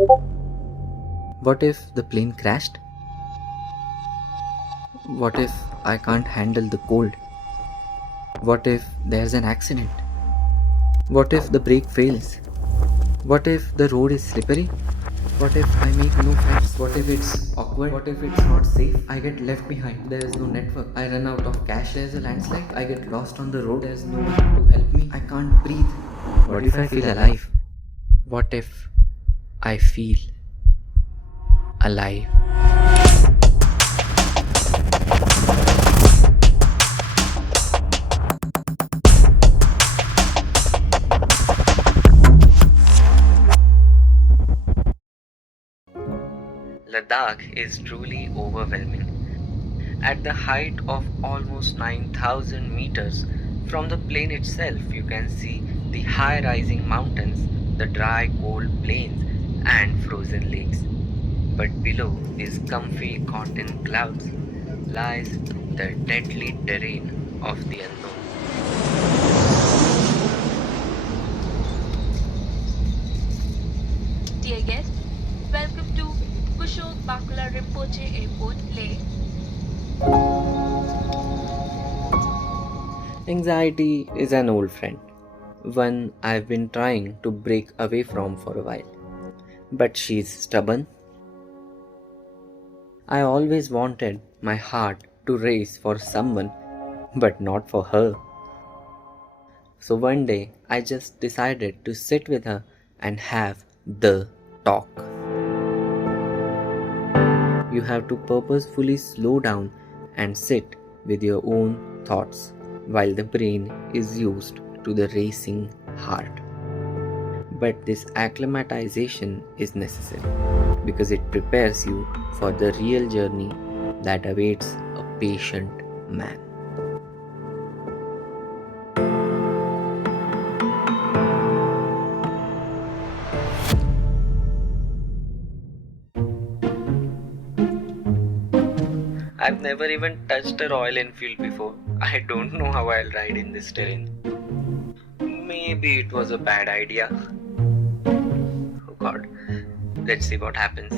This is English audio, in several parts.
What if the plane crashed? What if I can't handle the cold? What if there's an accident? What if the brake fails? What if the road is slippery? What if I make no friends? What if it's awkward? What if it's not safe? I get left behind. There is no network. I run out of cash. There's a landslide. I get lost on the road. There's no one to help me. I can't breathe. What if I feel alive? What if I feel alive? Ladakh is truly overwhelming. At the height of almost 9,000 meters from the plane itself, you can see the high rising mountains, the dry cold plains, and frozen lakes. But below these comfy cotton clouds lies the deadly terrain of the unknown. Dear guests, welcome to Kushok Bakula Rinpoche Airport, Leh. Anxiety is an old friend, one I've been trying to break away from for a while. But she's stubborn. I always wanted my heart to race for someone, but not for her. So one day I just decided to sit with her and have the talk. You have to purposefully slow down and sit with your own thoughts while the brain is used to the racing heart. But this acclimatization is necessary because it prepares you for the real journey that awaits a patient man. I've never even touched a Royal Enfield before. I don't know how I'll ride in this terrain. Maybe it was a bad idea. Oh god, let's see what happens.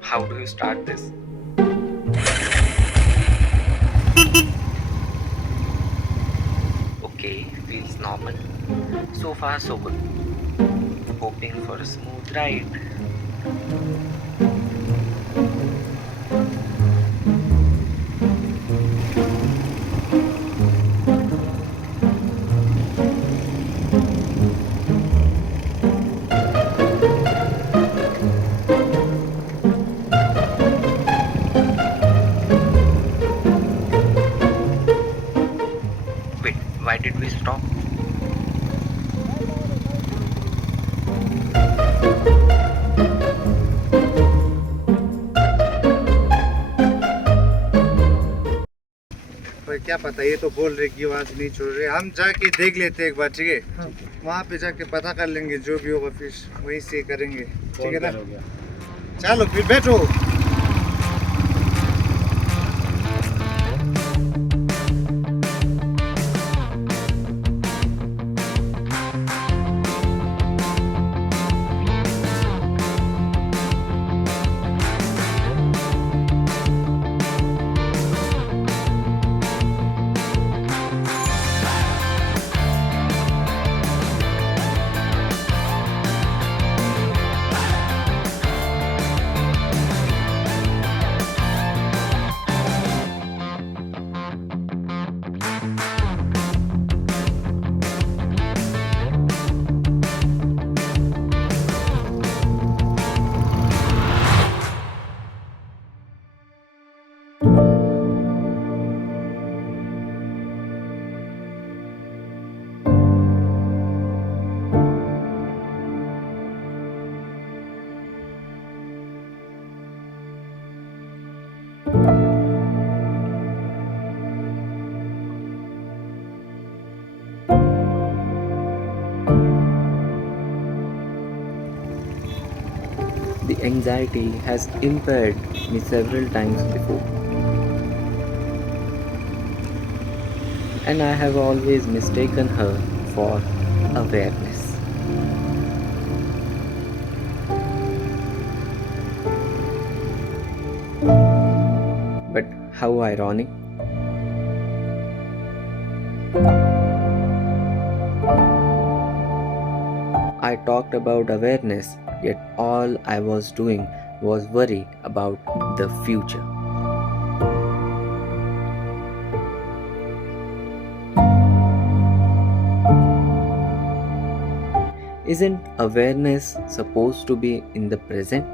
How do you start this? Okay, feels normal. So far so good. Hoping for a smooth ride. Wait, why did we stop? पर क्या पता, ये तो बोल रहे कि आवाज नहीं छोड़ रहे। हम जाके देख लेते हैं एक बार, ठीक है? वहाँ पे जाके पता कर लेंगे, जो भी होगा फिर वहीं से करेंगे, ठीक है ना? चलो फिर बैठो। The anxiety has impaired me several times before, and I have always mistaken her for awareness. But how ironic. I talked about awareness, yet all I was doing was worry about the future. Isn't awareness supposed to be in the present?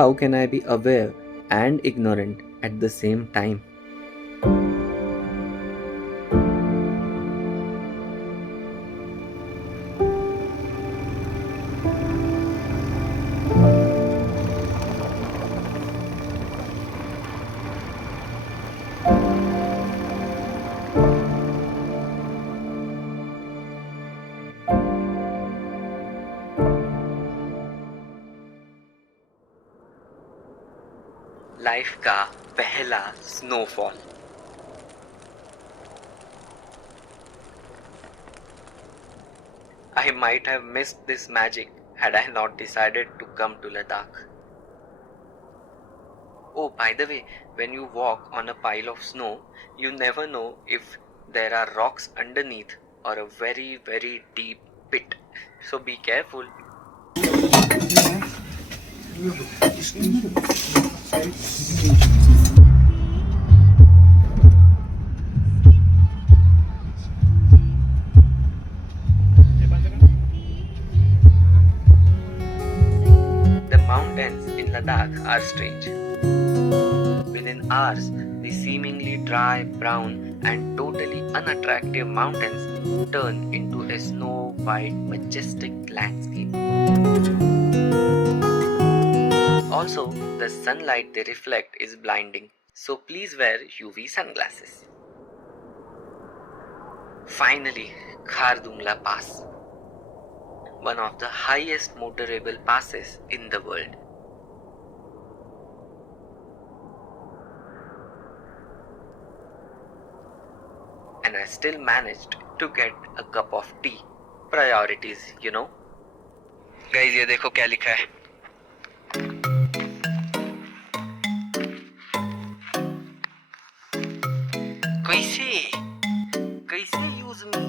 How can I be aware and ignorant at the same time? Life का पहला snowfall. I might have missed this magic had I not decided to come to Ladakh. Oh, by the way, when you walk on a pile of snow, you never know if there are rocks underneath or a very, very deep pit. So be careful. The mountains in Ladakh are strange. Within hours, the seemingly dry, brown, and totally unattractive mountains turn into a snow-white, majestic landscape. Also, the sunlight they reflect is blinding, so please wear UV sunglasses. Finally, Khardungla Pass, one of the highest motorable passes in the world. And I still managed to get a cup of tea. Priorities, you know. Guys, ये देखो क्या लिखा है. कैसे use me?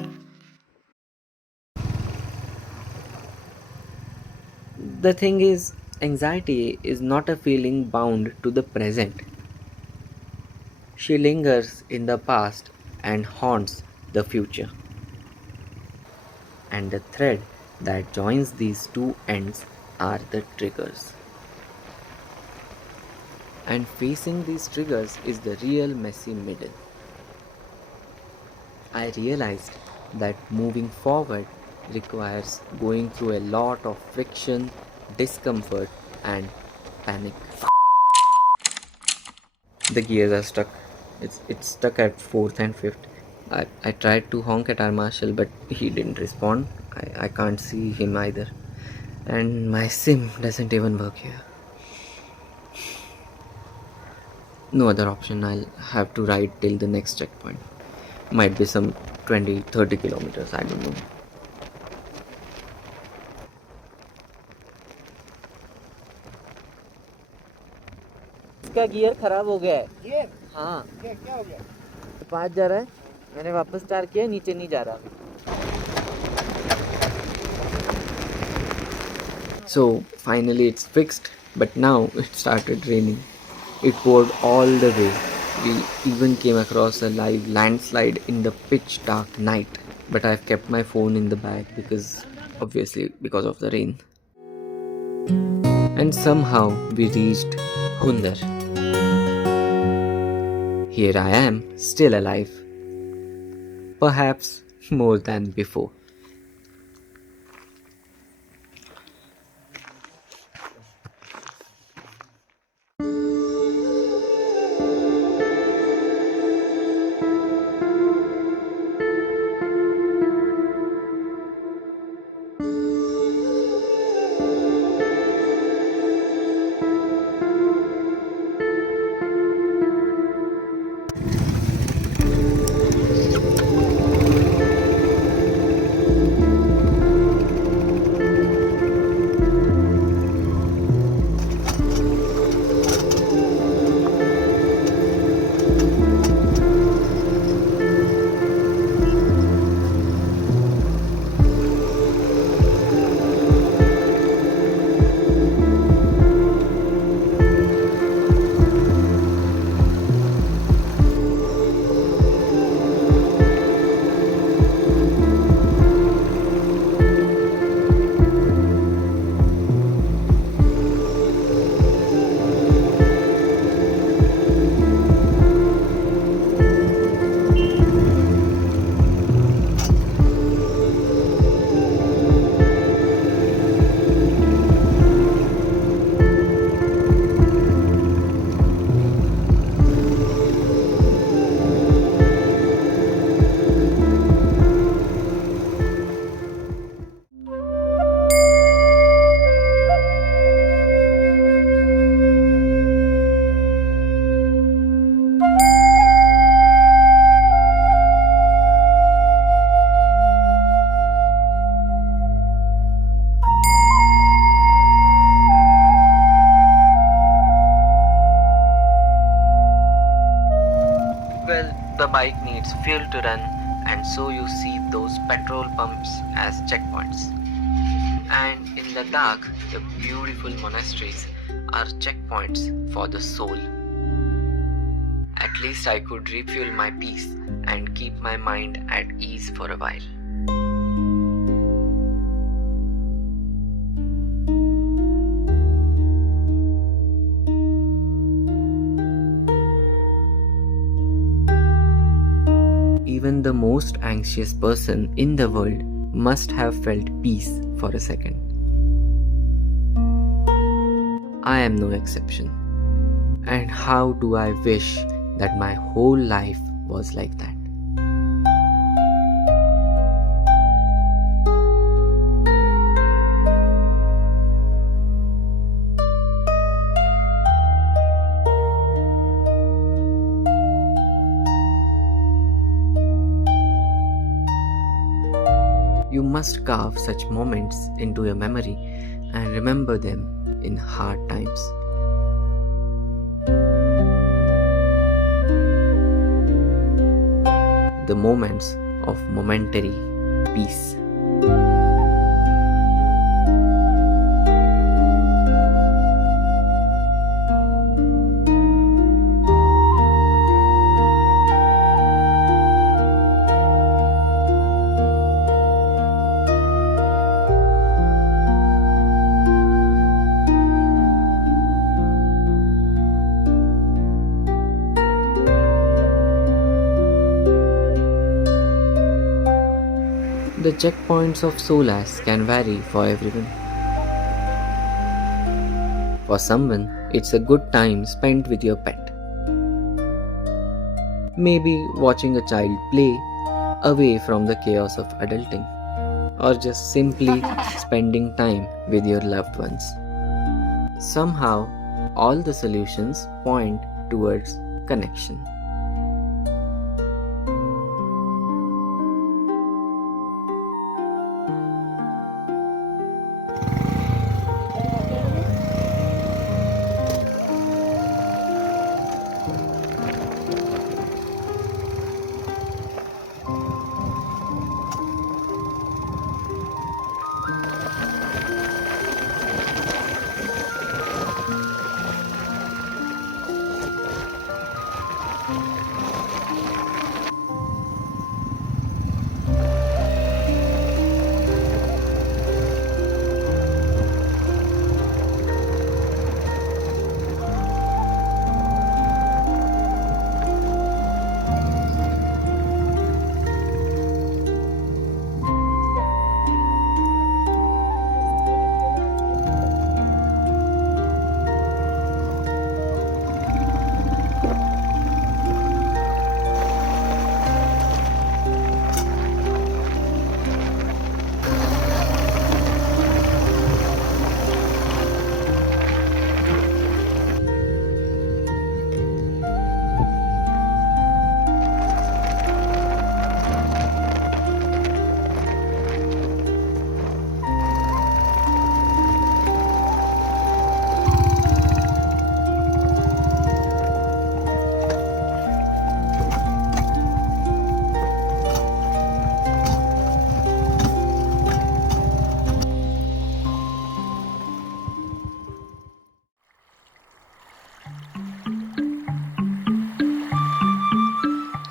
The thing is, anxiety is not a feeling bound to the present. She lingers in the past and haunts the future. And the thread that joins these two ends are the triggers. And facing these triggers is the real messy middle. I realized that moving forward requires going through a lot of friction, discomfort, and panic. The gears are stuck. It's stuck at 4th and 5th. I tried to honk at our marshal, but he didn't respond. I can't see him either. And my sim doesn't even work here. No other option. I'll have to ride till the next checkpoint. Might be some 20-30 kilometers, I don't know. इसका gear खराब हो गया है. Gear? हाँ. क्या हो गया? 5 जा रहा है. मैंने वापस स्टार्ट किया, नीचे नहीं जा रहा. So finally it's fixed, but now it started raining. It poured all the way. We even came across a live landslide in the pitch dark night. But I've kept my phone in the bag because of the rain. And somehow we reached Hundar. Here I am, still alive. Perhaps more than before. bike needs fuel to run, and so you see those petrol pumps as checkpoints. And in Ladakh, the beautiful monasteries are checkpoints for the soul. At least I could refuel my peace and keep my mind at ease for a while. Even the most anxious person in the world must have felt peace for a second. I am no exception. And how do I wish that my whole life was like that? You must carve such moments into your memory and remember them in hard times. The moments of momentary peace. The checkpoints of solace can vary for everyone. For someone, it's a good time spent with your pet. Maybe watching a child play away from the chaos of adulting, or just simply spending time with your loved ones. Somehow, all the solutions point towards connection.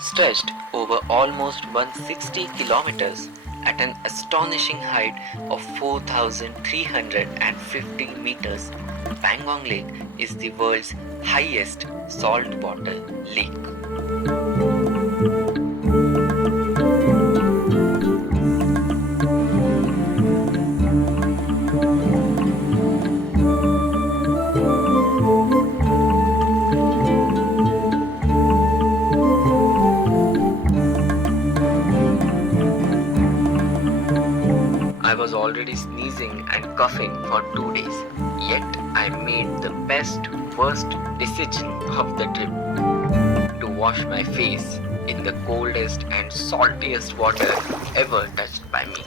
Stretched over almost 160 kilometers at an astonishing height of 4,350 meters, Pangong Lake is the world's highest saltwater lake. I was already sneezing and coughing for 2 days, yet I made the worst decision of the trip to wash my face in the coldest and saltiest water ever touched by me.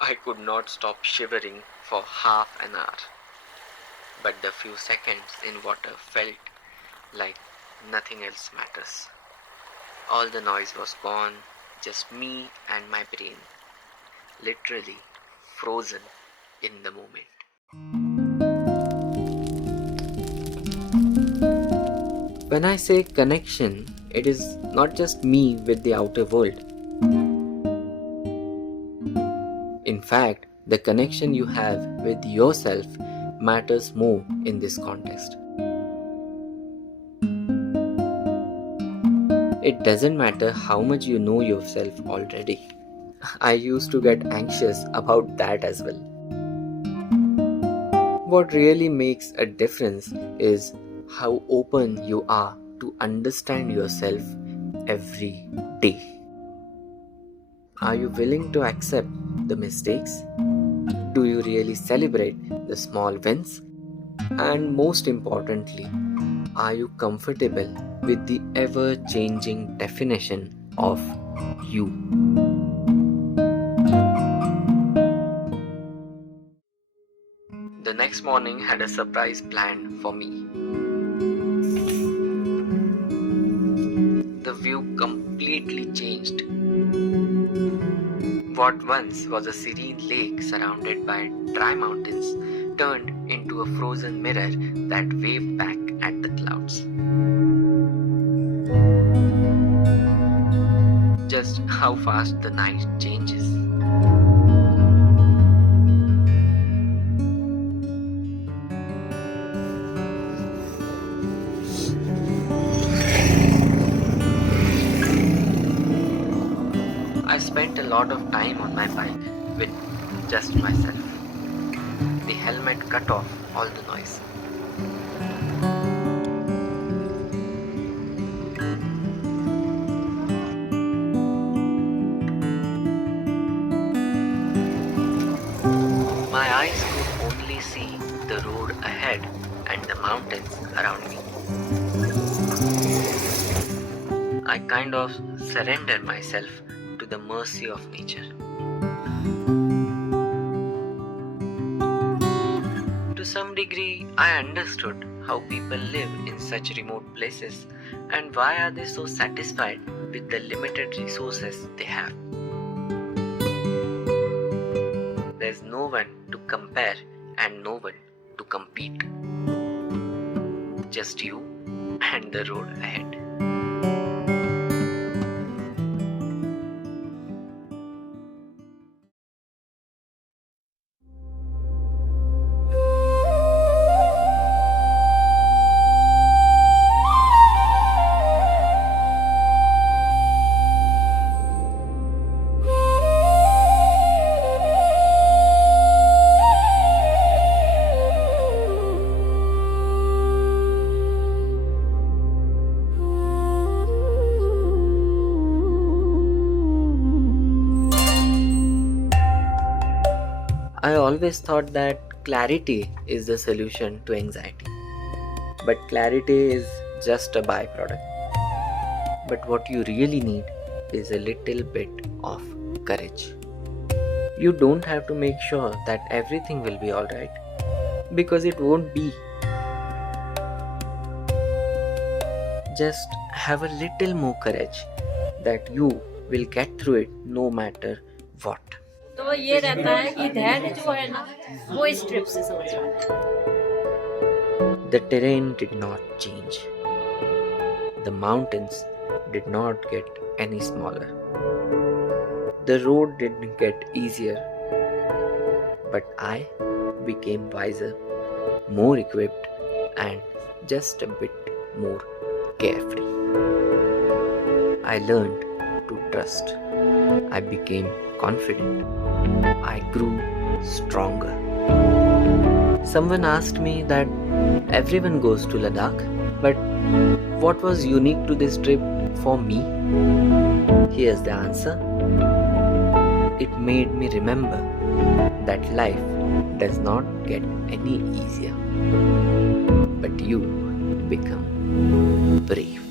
I not stop shivering for half an hour. But the few seconds in water felt like nothing else matters. All the noise was gone, just me and my brain, literally frozen in the moment. When I say connection, it is not just me with the outer world. In fact, the connection you have with yourself matters more in this context. It doesn't matter how much you know yourself already. I used to get anxious about that as well. What really makes a difference is how open you are to understand yourself every day. Are you willing to accept the mistakes? Do you really celebrate the small wins? And most importantly, are you comfortable with the ever-changing definition of you? The next morning had a surprise planned for me. The view completely changed. What once was a serene lake surrounded by dry mountains turned into a frozen mirror that waved back at the clouds. Just how fast the night changes. I spent a lot of time on my bike with just myself. The helmet cut off all the noise. My eyes could only see the road ahead and the mountains around me. I kind of surrendered myself to the mercy of nature. To some degree, I understood how people live in such remote places and why are they so satisfied with the limited resources they have. There's no one to compare and no one to compete. Just you and the road ahead. I always thought that clarity is the solution to anxiety. But clarity is just a byproduct. But what you really need is a little bit of courage. You don't have to make sure that everything will be alright, because it won't be. Just have a little more courage that you will get through it no matter what. तो ये रहता है कि धैर्य जो है ना वो इस ट्रिप से समझ में आया। The terrain did not change. The mountains did not get any smaller. The road didn't get easier. But I became wiser, more equipped, and just a bit more carefree. I learned to trust. I became confident. I grew stronger. Someone asked me that everyone goes to Ladakh, but what was unique to this trip for me? Here's the answer. It made me remember that life does not get any easier, but you become brave.